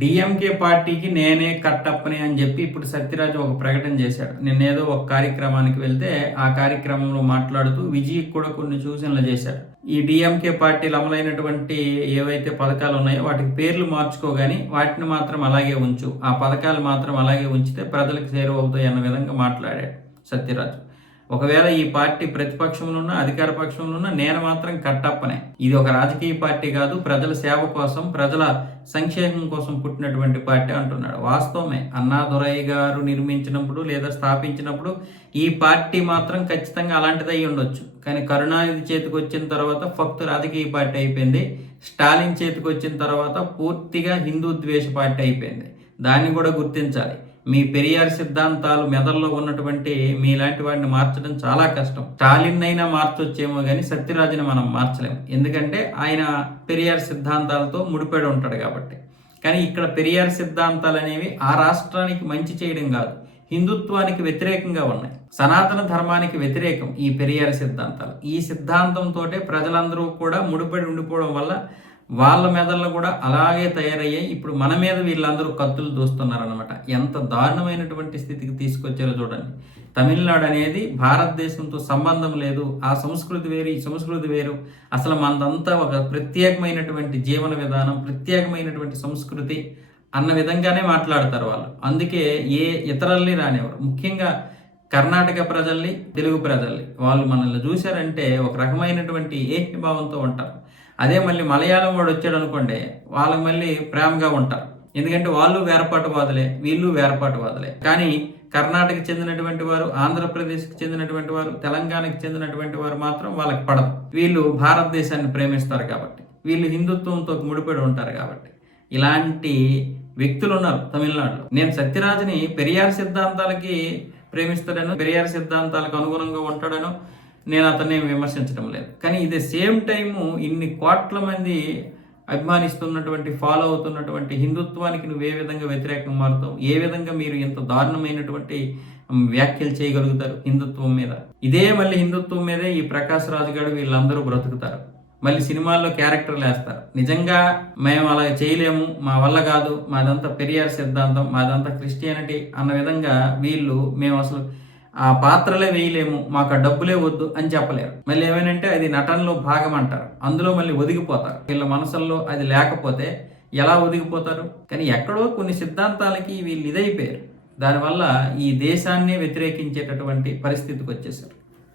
DMK పార్టీకి నేనే కట్టప్పని అని చెప్పి ఇప్పుడు సత్యరాజ్ ఒక ప్రకటన చేశాడు. నిన్నేదో ఒక కార్యక్రమానికి వెళ్తే ఆ కార్యక్రమంలో మాట్లాడుతూ విజయ్కి కూడా కొన్ని సూచనలు చేశాడు. ఈ డిఎంకే పార్టీలు అమలైనటువంటి ఏవైతే పథకాలు ఉన్నాయో వాటికి పేర్లు మార్చుకోగాని వాటిని మాత్రం అలాగే ఉంచు, ఆ పథకాలు మాత్రం అలాగే ఉంచితే ప్రజలకు చేరువవుతాయి అన్న విధంగా మాట్లాడాడు సత్యరాజ్. ఒకవేళ ఈ పార్టీ ప్రతిపక్షంలో ఉన్న అధికార పక్షంలో ఉన్న నేను మాత్రం కట్టప్పనే. ఇది ఒక రాజకీయ పార్టీ కాదు, ప్రజల సేవ కోసం ప్రజల సంక్షేమం కోసం పుట్టినటువంటి పార్టీ అంటున్నాడు. వాస్తవమే, అన్నాదురయ్య గారు నిర్మించినప్పుడు లేదా స్థాపించినప్పుడు ఈ పార్టీ మాత్రం ఖచ్చితంగా అలాంటిది అయి ఉండొచ్చు. కానీ కరుణానిధి చేతికి వచ్చిన తర్వాత ఫక్తు రాజకీయ పార్టీ అయిపోయింది. స్టాలిన్ చేతికి వచ్చిన తర్వాత పూర్తిగా హిందూ ద్వేష పార్టీ అయిపోయింది. దాన్ని కూడా గుర్తించాలి. మీ పెరియార్ సిద్ధాంతాలు మెదల్లో ఉన్నటువంటి మీలాంటి వాడిని మార్చడం చాలా కష్టం. స్టాలిన్ అయినా మార్చొచ్చేమో కానీ సత్యరాజుని మనం మార్చలేము. ఎందుకంటే ఆయన పెరియార్ సిద్ధాంతాలతో ముడిపడి ఉంటాడు కాబట్టి. కానీ ఇక్కడ పెరియార్ సిద్ధాంతాలు అనేవి ఆ రాష్ట్రానికి మంచి చేయడం కాదు, హిందుత్వానికి వ్యతిరేకంగా ఉన్నాయి. సనాతన ధర్మానికి వ్యతిరేకం ఈ పెరియార్ సిద్ధాంతాలు. ఈ సిద్ధాంతంతో ప్రజలందరూ కూడా ముడిపడి ఉండిపోవడం వల్ల వాళ్ళ మెదళ్ళు కూడా అలాగే తయారయ్యాయి. ఇప్పుడు మన మీద వీళ్ళందరూ కత్తులు దూస్తున్నారనమాట. ఎంత దారుణమైనటువంటి స్థితికి తీసుకొచ్చారో చూడండి. తమిళనాడు అనేది భారతదేశంతో సంబంధం లేదు, ఆ సంస్కృతి వేరు ఈ సంస్కృతి వేరు, అసలు మనదంతా ఒక ప్రత్యేకమైనటువంటి జీవన విధానం, ప్రత్యేకమైనటువంటి సంస్కృతి అన్న విధంగానే మాట్లాడతారు వాళ్ళు. అందుకే ఏ ఇతరుల్ని రానివ్వరు. ముఖ్యంగా కర్ణాటక ప్రజల్ని, తెలుగు ప్రజల్ని వాళ్ళు మనల్ని చూశారంటే ఒక రకమైనటువంటి ఏకీభావంతో ఉంటారు. అదే మళ్ళీ మలయాళం వాడు వచ్చాడు అనుకోండి, వాళ్ళకి మళ్ళీ ప్రేమగా ఉంటారు. ఎందుకంటే వాళ్ళు వేరపాటువాదులే, వీళ్ళు వేరపాటువాదులే. కానీ కర్ణాటకకి చెందినటువంటి వారు, ఆంధ్రప్రదేశ్కి చెందినటువంటి వారు, తెలంగాణకి చెందినటువంటి వారు మాత్రం వాళ్ళకి పడదు. వీళ్ళు భారతదేశాన్ని ప్రేమిస్తారు కాబట్టి, వీళ్ళు హిందుత్వంతో ముడిపడి ఉంటారు కాబట్టి. ఇలాంటి వ్యక్తులు ఉన్నారు తమిళనాడులో. నేను సత్యరాజ్ని పెరియార్ సిద్ధాంతాలకి ప్రేమిస్తాడనో, పెరియార్ సిద్ధాంతాలకు అనుగుణంగా ఉంటాడనో నేను అతన్ని విమర్శించడం లేదు. కానీ ఇది సేమ్ టైము ఇన్ని కోట్ల మంది అభిమానిస్తున్నటువంటి, ఫాలో అవుతున్నటువంటి హిందుత్వానికి నువ్వు ఏ విధంగా వ్యతిరేకంగా మారుతావు? ఏ విధంగా మీరు ఇంత దారుణమైనటువంటి వ్యాఖ్యలు చేయగలుగుతారు హిందుత్వం మీద? ఇదే మళ్ళీ హిందుత్వం మీదే ఈ ప్రకాష్ రాజు గారు వీళ్ళందరూ బ్రతుకుతారు. మళ్ళీ సినిమాల్లో క్యారెక్టర్లు వేస్తారు. నిజంగా మేము అలా చేయలేము, మా వల్ల కాదు, మాదంతా పెరియార్ సిద్ధాంతం, మాదంతా క్రిస్టియానిటీ అన్న విధంగా వీళ్ళు మేము అసలు ఆ పాత్రలే వేయలేము, మాకు ఆ డబ్బులే వద్దు అని చెప్పలేరు. మళ్ళీ ఏమైనంటే అది నటనలో భాగం అంటారు. అందులో మళ్ళీ ఒదిగిపోతారు. వీళ్ళ మనసుల్లో అది లేకపోతే ఎలా ఒదిగిపోతారు? కానీ ఎక్కడో కొన్ని సిద్ధాంతాలకి వీళ్ళు ఇదైపోయారు. దానివల్ల ఈ దేశాన్నే వ్యతిరేకించేటటువంటి పరిస్థితికి వచ్చేసారు.